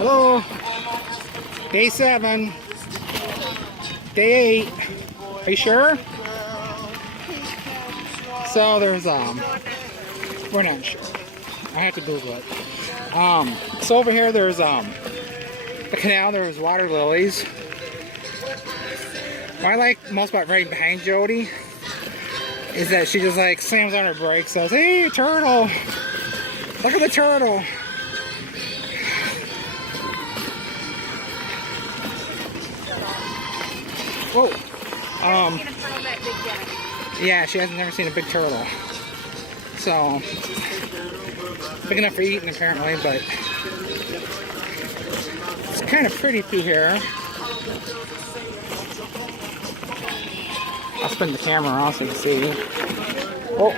Hello. Day 7. Day 8. Are you sure? So there's we're not sure. I have to Google it. So over here there's the canal. There's water lilies. What I like most about right behind Jodie is that she just like slams on her brakes, says, "Hey, turtle! Look at the turtle!" Whoa. Yeah, she hasn't never seen a big turtle. So big enough for eating apparently, but it's kind of pretty through here. I'll spin the camera around so you can see. Oh,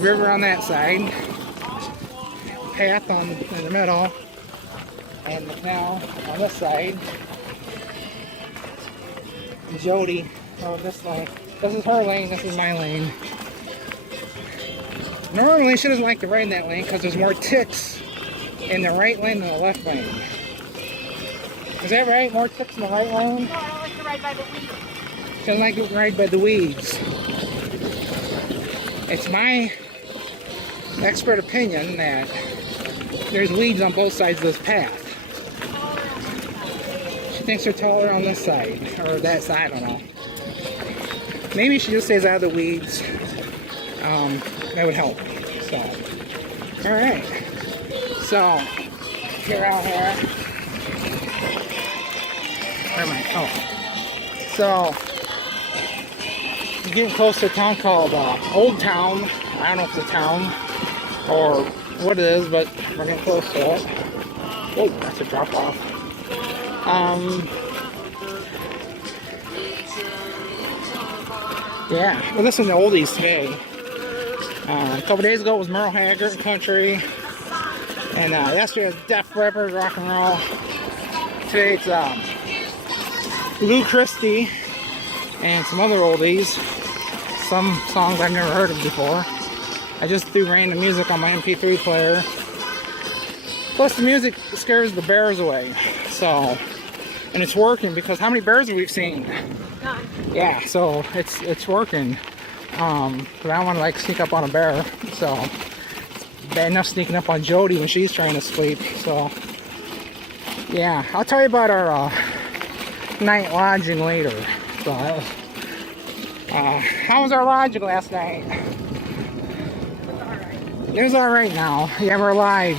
river on that side, path in the middle, and the canal on this side. And Jodie, oh, this lane. This is her lane. This is my lane. Normally, she doesn't like to ride in that lane because there's more ticks in the right lane than the left lane. Is that right? More ticks in the right lane? No, I don't like to ride by the weeds. She doesn't like to ride by the weeds. It's my expert opinion that there's weeds on both sides of this path. She thinks they're taller on this side, or that side, I don't know. Maybe she just stays out of the weeds. That would help. So, alright. So, you're out here. Where am I? Oh. So, you're getting close to a town called Old Town. I don't know if it's a town or what it is, but we're getting close to it. Oh, that's a drop off. Yeah, well, listen to oldies today. A couple days ago it was Merle Haggard country, and yesterday was Def Leppard rock and roll. Today it's Lou Christie and some other oldies, some songs I've never heard of before. I just threw random music on my MP3 player. Plus the music scares the bears away, so, and it's working because how many bears have we seen? None. Yeah, so it's working. But I don't want to like sneak up on a bear, so it's bad enough sneaking up on Jodie when she's trying to sleep. So yeah, I'll tell you about our night lodging later. So that was, how was our lodging last night? It was alright now. Yeah, we're alive.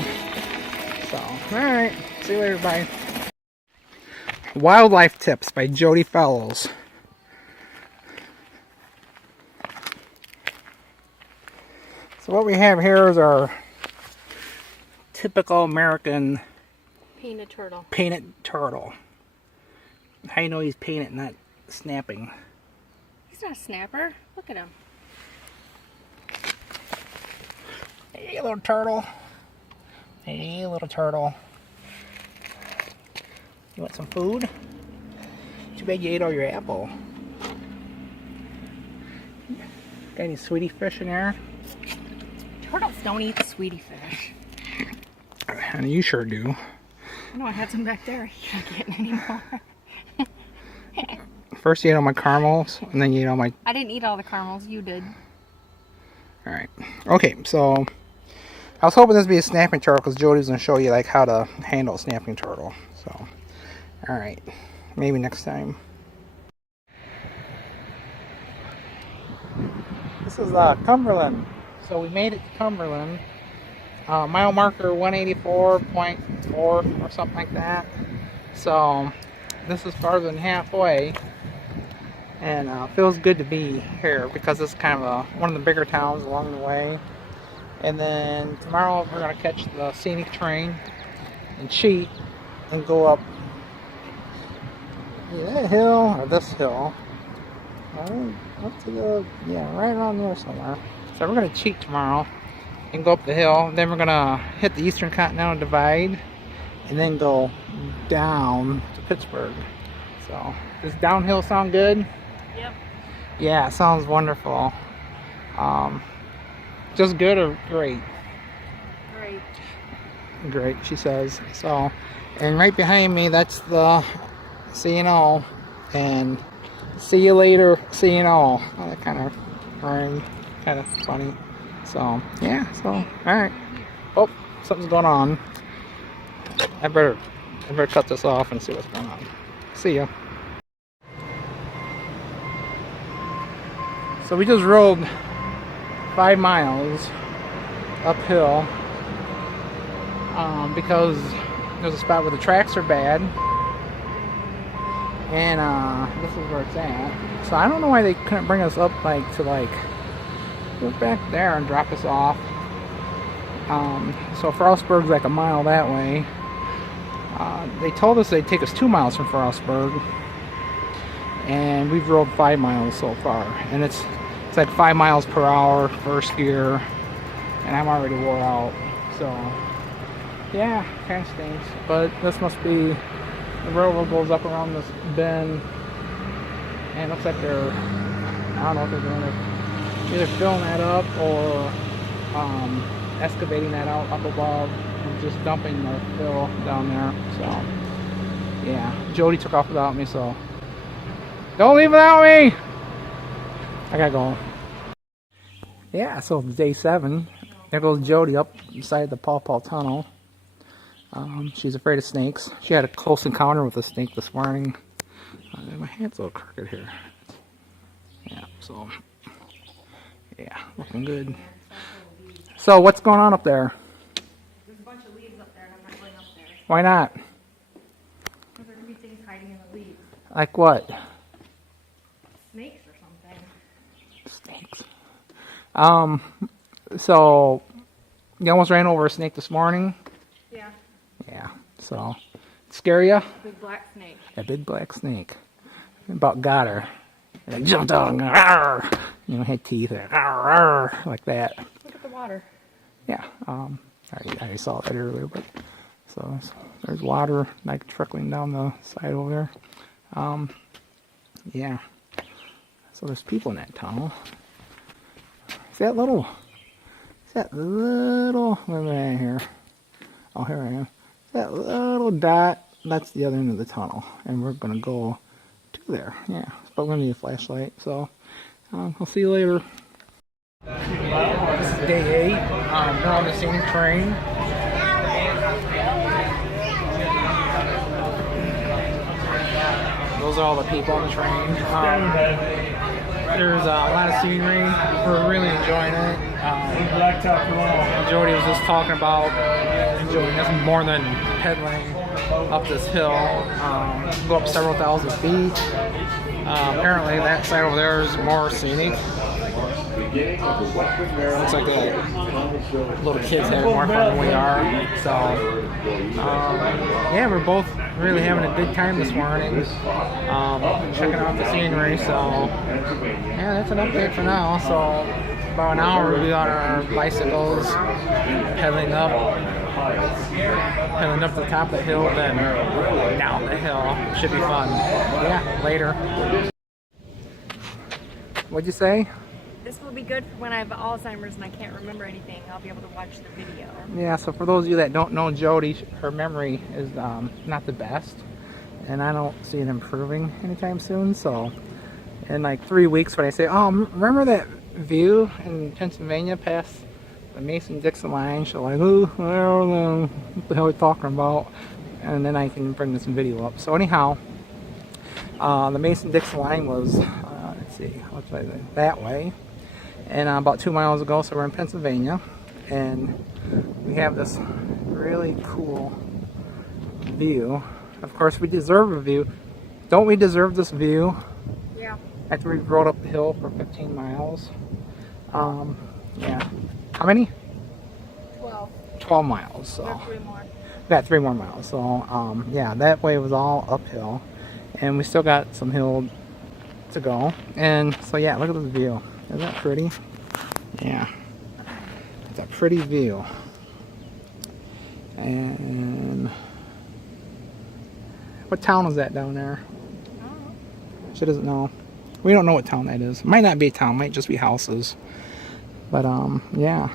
So alright, see you later, bye. Wildlife Tips by Jodie Fellows. So what we have here is our typical American painted turtle. How do you know he's painted, not snapping? He's not a snapper. Look at him. Hey, little turtle. Hey, little turtle. You want some food? Too bad you ate all your apple. Got any sweetie fish in there? Turtles don't eat the sweetie fish. And you sure do. No, I had some back there. I can't get any more. First you ate all my caramels, and then you ate all my... I didn't eat all the caramels. You did. Alright. Okay, so... I was hoping this would be a snapping turtle, because Jodie's going to show you like how to handle a snapping turtle. So, alright. Maybe next time. This is Cumberland. So we made it to Cumberland. Mile marker 184.4 or something like that. So this is farther than halfway, and feels good to be here because it's kind of one of the bigger towns along the way. And then tomorrow we're going to catch the scenic train and cheat and go up that hill or this hill. Up to the, yeah, right around there somewhere. So we're going to cheat tomorrow and go up the hill. Then we're going to hit the Eastern Continental Divide and then go down to Pittsburgh. So, does downhill sound good? Yep. Yeah, it sounds wonderful. Just good or great? Great. great, she says. So, and right behind me, that's the C&O, and see you later, C&O. Oh, that kind of rhymed, kind of funny. So, yeah, so, alright. Oh, something's going on. I better cut this off and see what's going on. See ya. So we just rode 5 miles uphill because there's a spot where the tracks are bad, and this is where it's at. So I don't know why they couldn't bring us up to go back there and drop us off. So Frostburg's like a mile that way. They told us they'd take us 2 miles from Frostburg, and we've rode 5 miles so far, and it's like 5 miles per hour first gear, and I'm already wore out. So yeah, kind of stinks, but this must be the railroad goes up around this bend, and it looks like they're, I don't know if they're doing it, either filling that up or excavating that out up above and just dumping the fill down there. So yeah, Jodie took off without me, so don't leave without me. I gotta go. Yeah, so day 7. There goes Jodie up inside the Paw Paw Tunnel. She's afraid of snakes. She had a close encounter with a snake this morning. My hand's a little crooked here. Yeah, so yeah, looking good. So what's going on up there? There's a bunch of leaves up there, and I'm not going up there. Why not? Because there could be things hiding in the leaves. Like what? Snakes or something. Snakes. So you almost ran over a snake this morning? Yeah. Yeah. So scare ya? Big black snake. A big black snake. About got her. And I jumped out and rawr, had teeth rawr, like that. Look at the water. Yeah. I already saw that earlier, but so there's water like trickling down the side over there. Yeah. So there's people in that tunnel. Is that little? Where am I at here? Oh, here I am. That little dot, that's the other end of the tunnel, and we're gonna go to there. Yeah, but we're gonna need a flashlight. So I'll see you later. This is day 8. We're on the same train. Those are all the people on the train. There's a lot of scenery. We're really enjoying it. Jodie was just talking about enjoying this more than pedaling up this hill. Go up several thousand feet. Apparently that side over there is more scenic. Looks like the little kids having more fun than we are. So yeah, we're both really having a good time this morning, checking out the scenery. So yeah, that's an update for now. So about an hour we'll be on our bicycles pedaling up to the top of the hill, then down the hill. Should be fun. Yeah, later. What'd you say? This will be good for when I have Alzheimer's and I can't remember anything. I'll be able to watch the video. Yeah, so for those of you that don't know Jodie, her memory is not the best, and I don't see it improving anytime soon. So in like 3 weeks when I say, oh, remember that view in Pennsylvania past the Mason-Dixon line, she'll like, ooh, I don't know what the hell we're talking about, and then I can bring this video up. So anyhow, the Mason-Dixon line was, let's see, what's that way. And about 2 miles ago, so we're in Pennsylvania, and we have this really cool view. Of course, we deserve a view. Don't we deserve this view? Yeah. After we rode up the hill for 15 miles. Yeah. How many? 12. 12 miles. So. Or 3 more. We got 3 more miles. So, yeah, that way was all uphill, and we still got some hill to go. And so, yeah, look at this view. Isn't that pretty? Yeah. It's a pretty view. And what town is that down there? I don't know. She doesn't know. We don't know what town that is. Might not be a town, might just be houses. But yeah.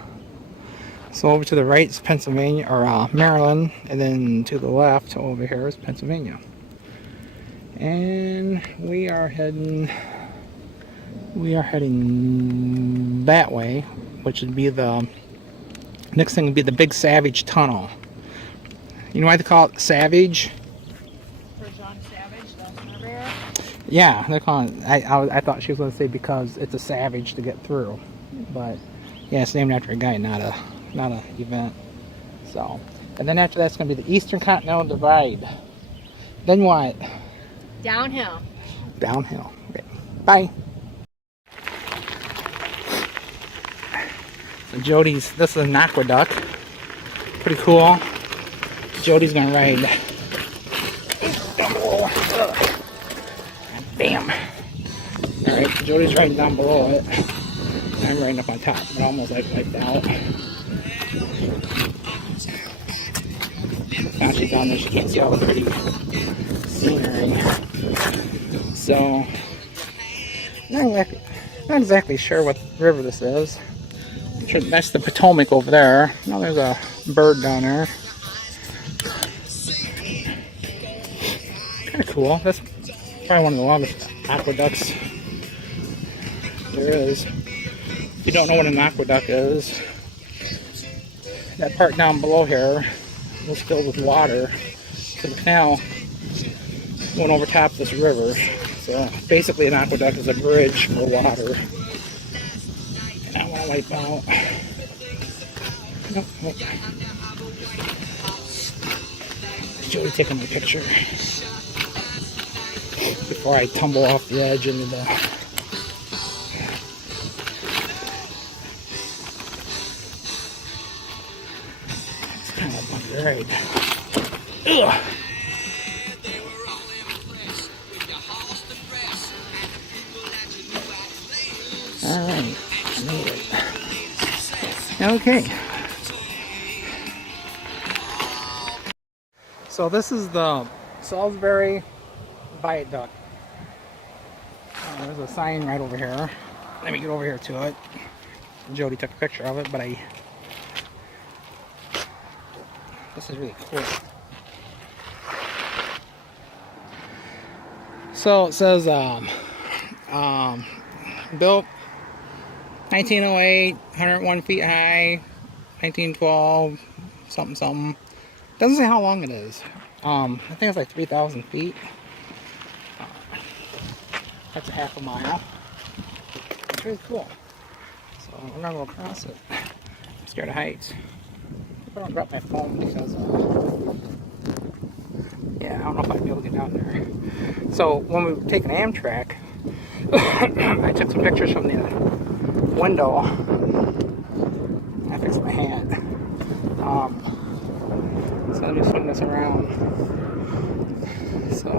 So over to the right is Pennsylvania, or Maryland, and then to the left over here is Pennsylvania. And we are heading that way, which would be the next thing would be the Big Savage Tunnel. You know why they call it Savage? For John Savage, the surveyor. Yeah, they're calling it. I thought she was going to say because it's a savage to get through, but yeah, it's named after a guy, not a event. So, and then after that's going to be the Eastern Continental Divide. Then what? Downhill. Downhill. Okay. Bye. So Jodie's. This is an aqueduct. Pretty cool. Jodie's gonna ride. Down below. Bam. All right. Jodie's riding down below it. I'm riding up on top. It almost like wiped out. Now she's down there. She can't see all the pretty scenery. So, not exactly sure what river this is. That's the Potomac over there. Now there's a bird down there. Kind of cool. That's probably one of the longest aqueducts there is. If you don't know what an aqueduct is, that part down below here was filled with water. So the canal went over top this river. So basically an aqueduct is a bridge for water. And I want to wipe out. Nope, nope. Jodie taking my picture before I tumble off the edge into the... It's kind of a bumpy ride. Ugh. Alright, made it. Okay. So this is the Salisbury Viaduct. There's a sign right over here. Let me get over here to it. Jodie took a picture of it, but this is really cool. So it says built 1908, 101 feet high, 1912, something. Doesn't say how long it is. I think it's like 3,000 feet. That's a half a mile. It's really cool. So we're gonna go across it. I'm scared of heights. I don't drop my phone because yeah, I don't know if I'd be able to get down there. So when we were taking Amtrak, I took some pictures from the window. I fixed my hand. So let me swing this around. So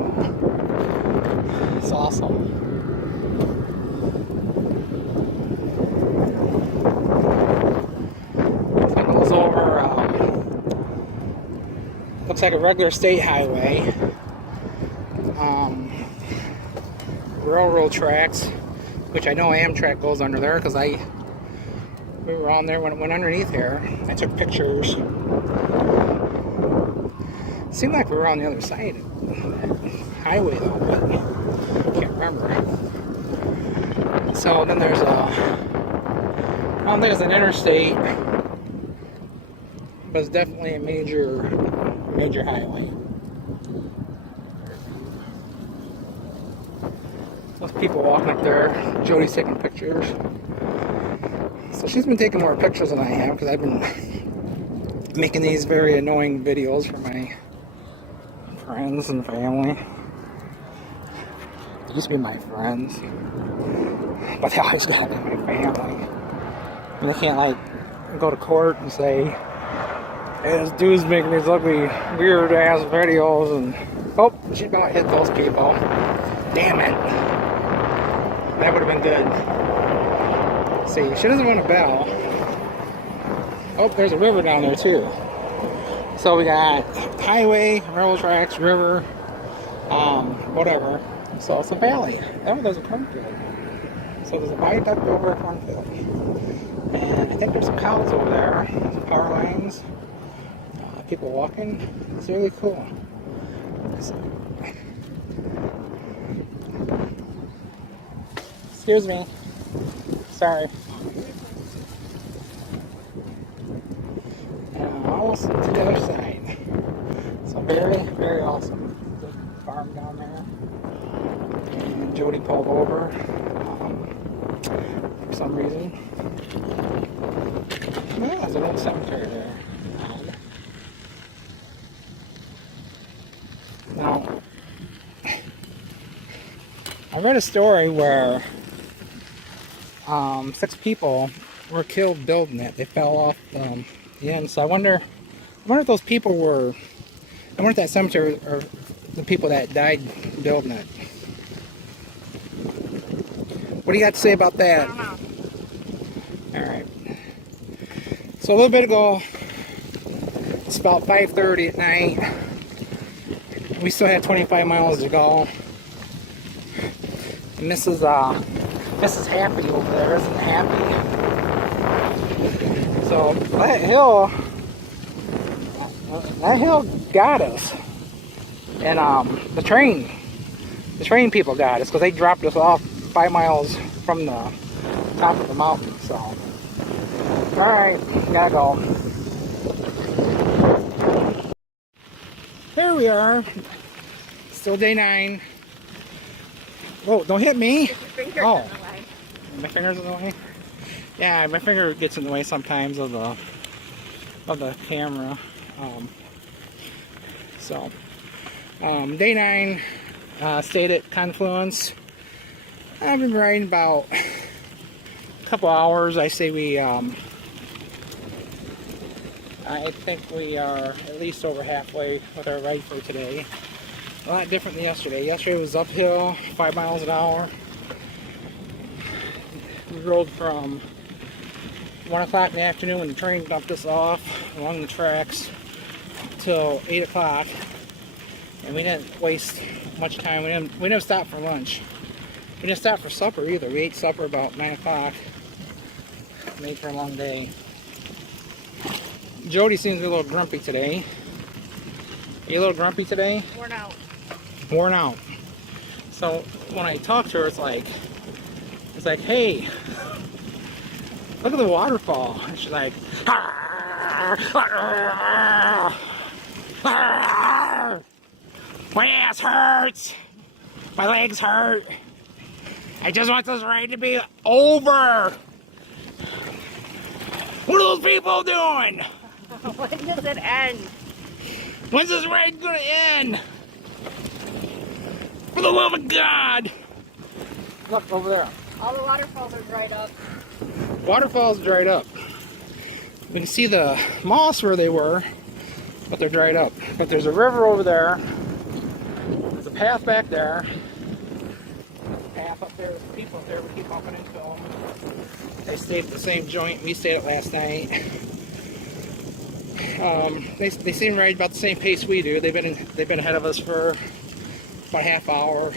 it's awesome. So it goes over. Looks like a regular state highway. Railroad tracks, which I know Amtrak goes under there because we were on there when it went underneath here. I took pictures. It seemed like we were on the other side of the highway though, but I can't remember. So then there's I don't think it's an interstate, but it's definitely a major highway. There's people walking up there. Jodie's taking pictures. So she's been taking more pictures than I have because I've been making these very annoying videos for my friends and family. They used to be my friends, but they always gotta be my family. And they can't like go to court and say, hey, this dude's making these ugly, weird ass videos, and oh, she's about to hit those people. Damn it. That would have been good. See, she doesn't want a bell. Oh, there's a river down there too. So we got highway, railroad tracks, river, whatever. So it's a valley. Oh, there's a pumpkin. So there's a viaduct over at Cornfield. And I think there's some cows over there, some power lines, people walking. It's really cool. Excuse me. Sorry. Almost to the other side. So very, very awesome. The farm down there. And Jodie pulled over for some reason. Yeah, there's a little cemetery there. Now, I read a story where 6 people were killed building it. They fell off the end. So I wonder if those people were. I wonder if that cemetery are the people that died building it. What do you got to say about that? I don't know. All right. So a little bit ago, it's about 5:30 at night. We still had 25 miles to go. And Mrs. Happy over there isn't happy. So that hill got us. And the train people got us because they dropped us off 5 miles from the top of the mountain. So, all right, gotta go. There we are. Still day 9. Whoa, don't hit me. Oh, my finger's in the way. Yeah, my finger gets in the way sometimes of the camera. Day 9, stayed at Confluence. I've been riding about a couple hours. I say I think we are at least over halfway with our ride for today. A lot different than yesterday. Yesterday was uphill, 5 miles an hour. We rode from 1 o'clock in the afternoon when the train dumped us off along the tracks till 8 o'clock. And we didn't waste much time. We didn't stop for lunch. We didn't stop for supper either. We ate supper about 9 o'clock. Made for a long day. Jodie seems to be a little grumpy today. Are you a little grumpy today? Worn out. Worn out. So when I talk to her, it's like, hey, look at the waterfall. And she's like, my ass hurts. My legs hurt. I just want this ride to be over. What are those people doing? When does it end? When's this ride gonna end? For the love of God! Look over there. All the waterfalls are dried up. Waterfalls dried up. We can see the moss where they were, but they're dried up. But there's a river over there. There's a path back there. There's a path up there. There's people up there. We keep bumping into them. They stayed at the same joint we stayed at last night. They seem to ride about the same pace we do. They've been ahead of us for about a half hour.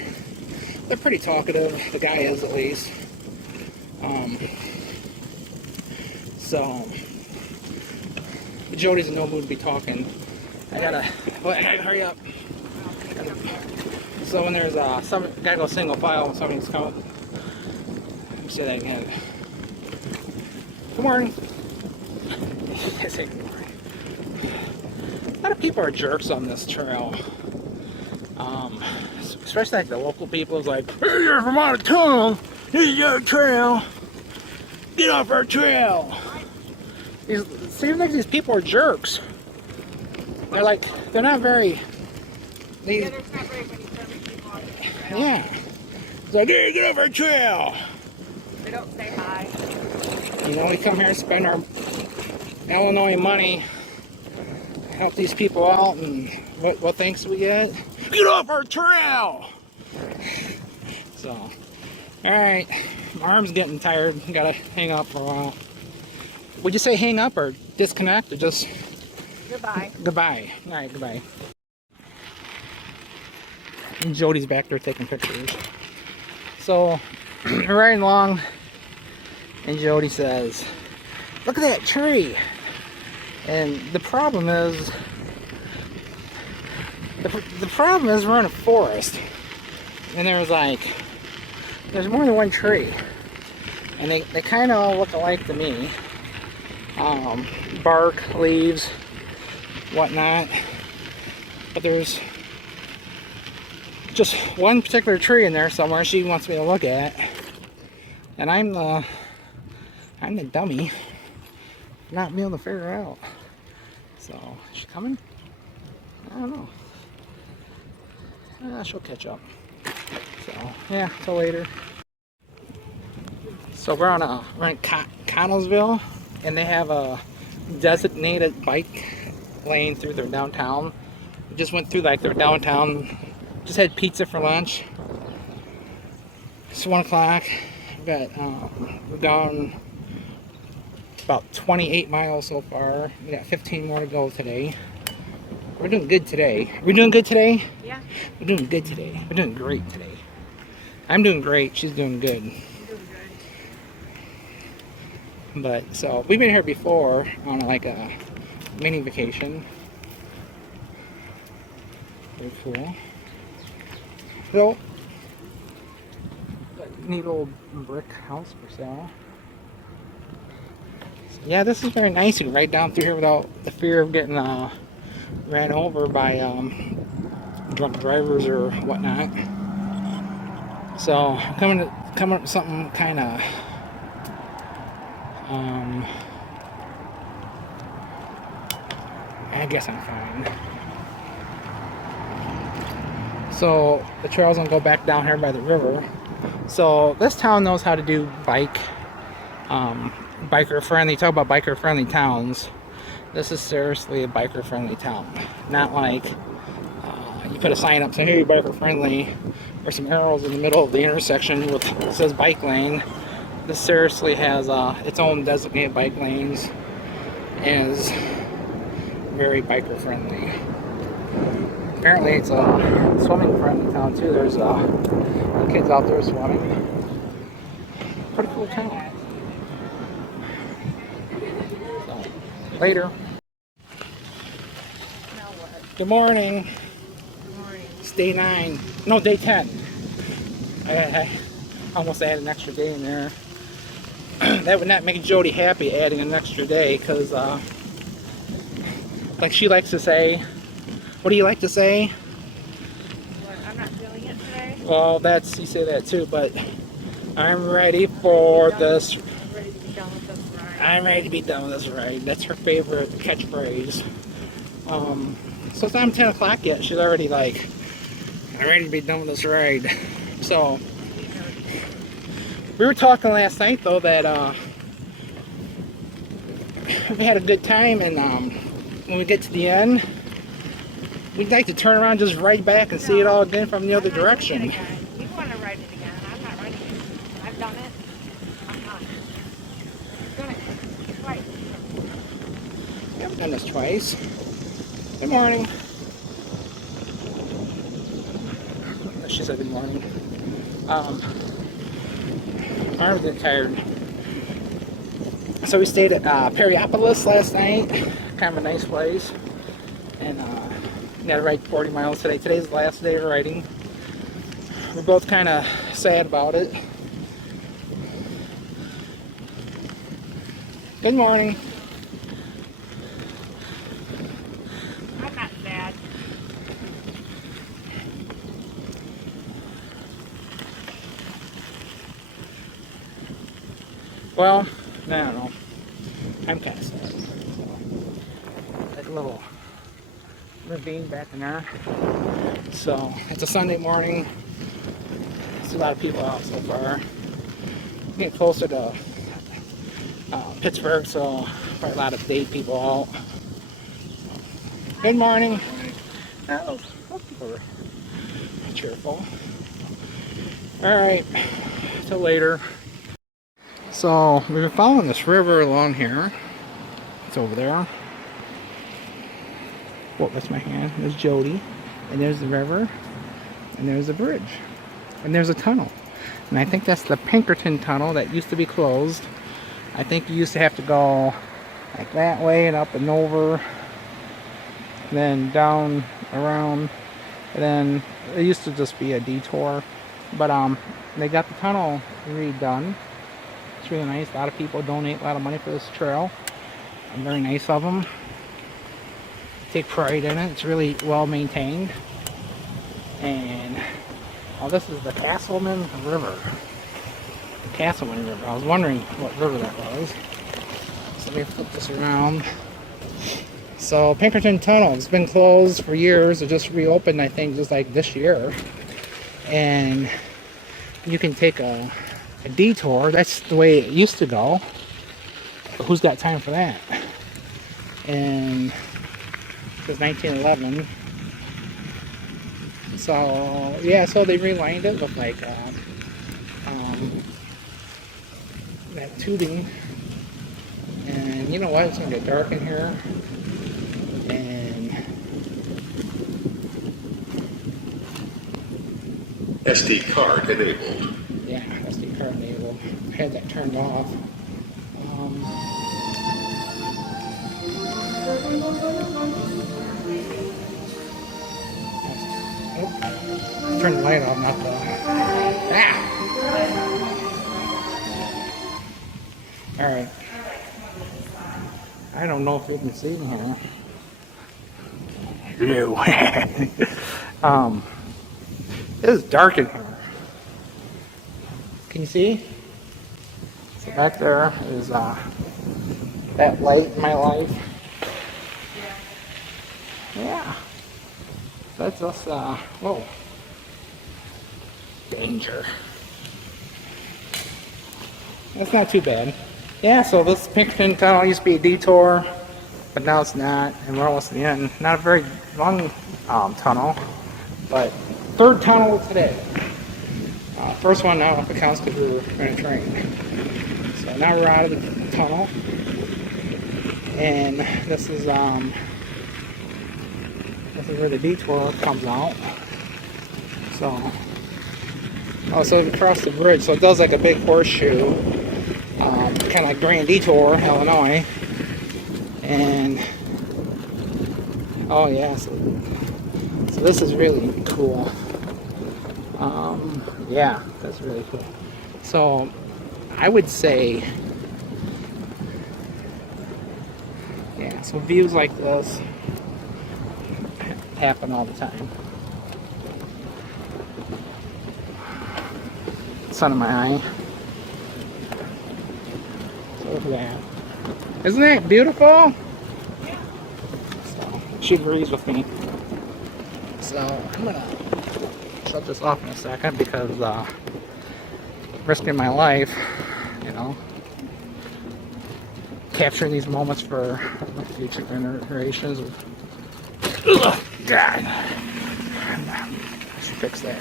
They're pretty talkative. The guy is, at least. Jodie's in no mood to be talking. I gotta hurry up. So when there's gotta go single file when somebody's coming. Let me say that again. Good morning. I say good morning. A lot of people are jerks on this trail. Especially like the local people is like, hey, you're from out of town. This is your trail. Get off our trail. It seems like these people are jerks. They're not very. Yeah, there's not very many serving people on the trail. Yeah. It's like, hey, get off our trail. They don't say hi. You know, we come here and spend our Illinois money, help these people out, and what thanks do we get? Get off our trail! So, alright, my arm's getting tired, gotta hang up for a while. Would you say hang up or disconnect or just? Goodbye. Goodbye. Alright, goodbye. And Jodie's back there taking pictures. So, we're riding along, and Jodie says, "Look at that tree." And the problem is, we're in a forest, and there's more than one tree, and they kind of all look alike to me. Bark, leaves, whatnot. But there's just one particular tree in there somewhere she wants me to look at, and I'm the dummy not being able to figure it out. So, is she coming? I don't know. She'll catch up. So, yeah, till later. So we're in Connellsville, and they have a designated bike lane through their downtown. We just went through like their downtown, just had pizza for lunch. It's 1 o'clock. We're down about 28 miles so far. We got 15 more to go today. We're doing good today. We're doing good today? Yeah. We're doing good today. We're doing great today. I'm doing great. She's doing good. You're doing good. But, so, we've been here before on like a mini vacation. Very cool. So, neat old brick house for sale. So, yeah, this is very nice. You can ride down through here without the fear of getting ran over by drunk drivers or whatnot. So, coming up with something kind of I guess I'm fine. So the trail's gonna go back down here by the river. So this town knows how to do biker friendly. Talk about biker friendly towns. This is seriously a biker friendly town. Not like you put a sign up saying here you're biker friendly, or some arrows in the middle of the intersection with it says bike lane. This seriously has its own designated bike lanes and is very biker friendly. Apparently it's a swimming friendly town too. There's kids out there swimming. Pretty cool town. So, later. Good morning. Good morning. It's day 9. No, day 10. I almost added an extra day in there. That would not make Jodie happy, adding an extra day, because like she likes to say, what do you like to say? What, I'm not feeling it today? Well, you say that too, but I'm ready for this. I'm ready to be done with this ride. I'm ready to be done with this ride. That's her favorite catchphrase. So it's not 10 o'clock yet. She's already like, I'm ready to be done with this ride. So, we were talking last night though that we had a good time, and when we get to the end, we'd like to turn around, just ride back and see it all again from the other direction. You want to ride it again? I'm not riding it. I've done it. I'm not. I've done it twice. Yeah, I've done this twice. Good morning. She said good morning. Arms get tired. So we stayed at Perryopolis last night. Kind of a nice place. And got to ride 40 miles today. Today's the last day of riding. We're both kind of sad about it. Good morning. I'm not sad. Well, I don't know. I'm kind of sad. That little ravine back in there. So, it's a Sunday morning. There's a lot of people out so far. Getting closer to Pittsburgh, so probably a lot of date people out. Good morning. Oh, people are cheerful. Alright, till later. So, we've been following this river along here. It's over there. Whoa, that's my hand. There's Jodie. And there's the river. And there's the bridge. And there's a tunnel. And I think that's the Pinkerton Tunnel that used to be closed. I think you used to have to go like that way and up and over, then down, around, and then it used to just be a detour. But they got the tunnel redone. It's really nice. A lot of people donate a lot of money for this trail. Very nice of them. Take pride in it. It's really well maintained. And this is the Castleman River. Castleman River. I was wondering what river that was. So let me flip this around. So Pinkerton Tunnel has been closed for years. It just reopened, I think, just like this year. And you can take a detour. That's the way it used to go. But who's got time for that? And it was 1911. So yeah, so they relined it with like that tubing. And you know what? It's gonna get dark in here. And SD card enabled. yeah, SD card enabled. I had that turned off. Turn the light off, not the. Alright. I don't know if you can see me here. Hello. It is dark in here. Can you see? So back there is that light in my life. Yeah. That's us, whoa. Danger. That's not too bad. Yeah, so this Pinkerton Tunnel used to be a detour, but now it's not, and we're almost at the end. Not a very long tunnel, but third tunnel today. First one now if it counts because we were in a train. So now we're out of the tunnel, and this is where the detour comes out. So, so across the bridge, so it does like a big horseshoe, kind of like Grand Detour, Illinois. And oh yeah, so this is really cool. Yeah, that's really cool. So I would say, yeah, so views like this happen all the time. Sun in my eye. So look at that. Isn't that beautiful? Yeah. So she agrees with me. So I'm gonna shut this off in a second because risking my life, you know, capturing these moments for future generations. Ugh, God, I should fix that.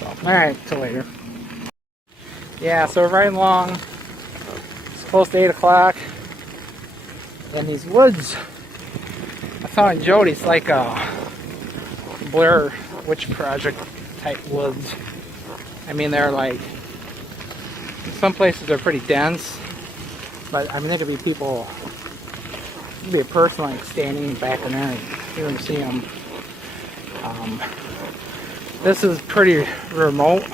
So, all right, till later. Yeah, so we're riding along. It's close to 8 o'clock. And these woods, I found in Jodie, it's like a Blair Witch Project type woods. I mean, they're like, some places are pretty dense, but I mean, there could be people, there could be a person like standing back in there and you can see them. This is pretty remote.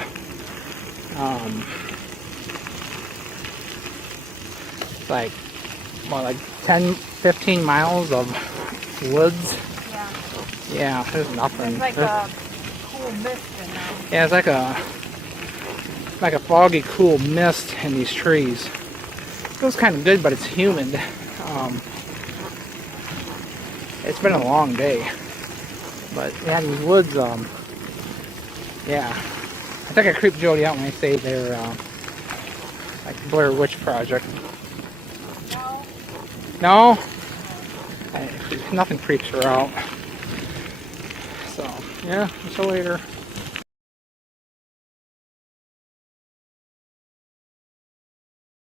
It's like, what, like 10, 15 miles of woods. Yeah. Yeah, there's nothing. It's like a cool mist in there. Yeah, it's like a foggy, cool mist in these trees. It feels kind of good, but it's humid. It's been a long day. But yeah, these woods, yeah. I think I creeped Jodie out when I say they're like Blair Witch Project. No? Nothing creeps her out. So, yeah, until later.